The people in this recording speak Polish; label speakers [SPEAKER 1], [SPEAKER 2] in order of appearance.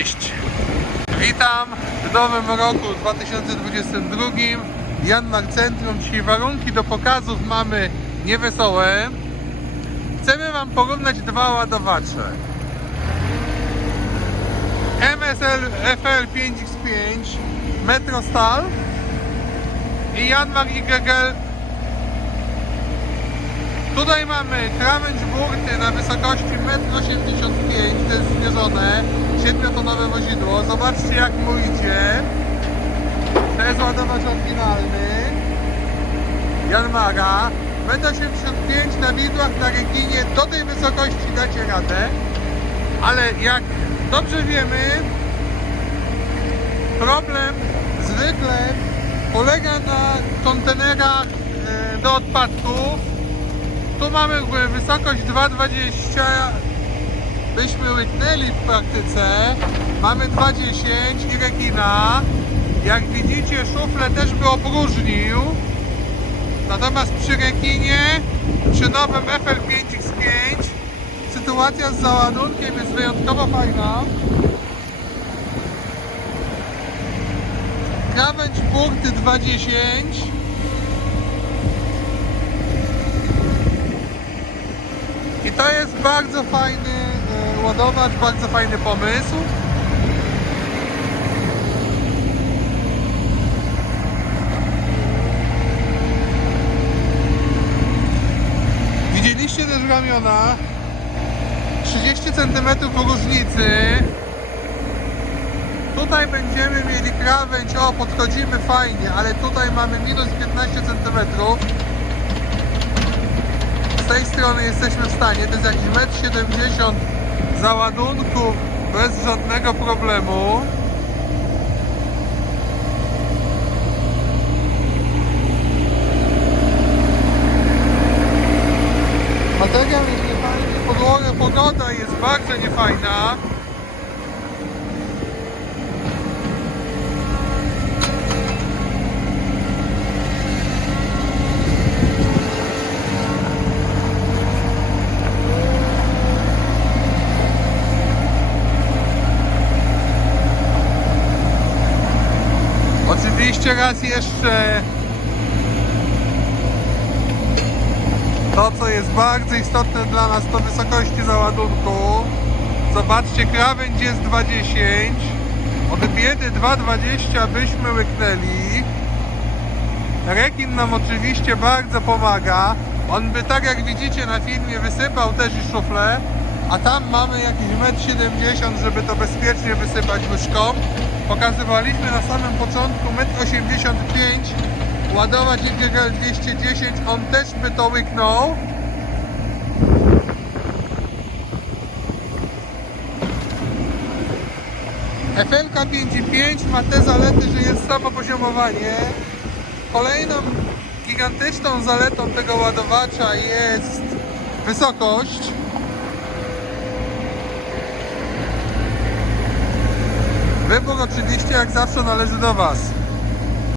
[SPEAKER 1] Cześć! Witam w nowym roku 2022. Janmar Centrum. Dzisiaj warunki do pokazów mamy niewesołe. Chcemy Wam porównać dwa ładowacze. MSL FL 5X5 Metrostal i Janmar YGL Tutaj mamy krawędź burty na wysokości 1,85 m, to jest zmierzone, 7-tonowe wozidło. Zobaczcie jak mu idzie. To jest ładowacz oryginalny. Janmara. 1,85 m na widłach na rekinie, do tej wysokości dacie radę. Ale jak dobrze wiemy, problem zwykle polega na kontenerach e, do odpadków tu mamy wysokość 2,20 byśmy łyknęli w praktyce. Mamy 2,10 i rekina jak widzicie szuflę też by opróżnił natomiast przy rekinie przy nowym FL5X5 sytuacja z załadunkiem jest wyjątkowo fajna. Krawędź burty 2,10 I to jest bardzo fajny ładowacz, bardzo fajny pomysł. Widzieliście też ramiona 30 cm różnicy. Tutaj będziemy mieli krawędź, o podchodzimy fajnie, ale tutaj mamy minus 15 cm z tej strony jesteśmy w stanie, to jest jakiś 1,70 m załadunku bez żadnego problemu. Materiał jest niefajny, podłoga, pogoda jest bardzo niefajna. Oczywiście raz jeszcze to co jest bardzo istotne dla nas to wysokości załadunku. Zobaczcie krawędź jest 2,10 od biedy 2,20 byśmy łyknęli. Rekin nam oczywiście bardzo pomaga. On by tak jak widzicie na filmie wysypał też i szuflę a tam mamy jakiś 1,70 m żeby to bezpiecznie wysypać łyżką pokazywaliśmy na samym początku 1,85 m ładować YGL 210 on też by to łyknął. FLK 5.5 ma te zalety, że jest samo poziomowanie kolejną gigantyczną zaletą tego ładowacza jest wysokość Wybór oczywiście jak zawsze należy do Was.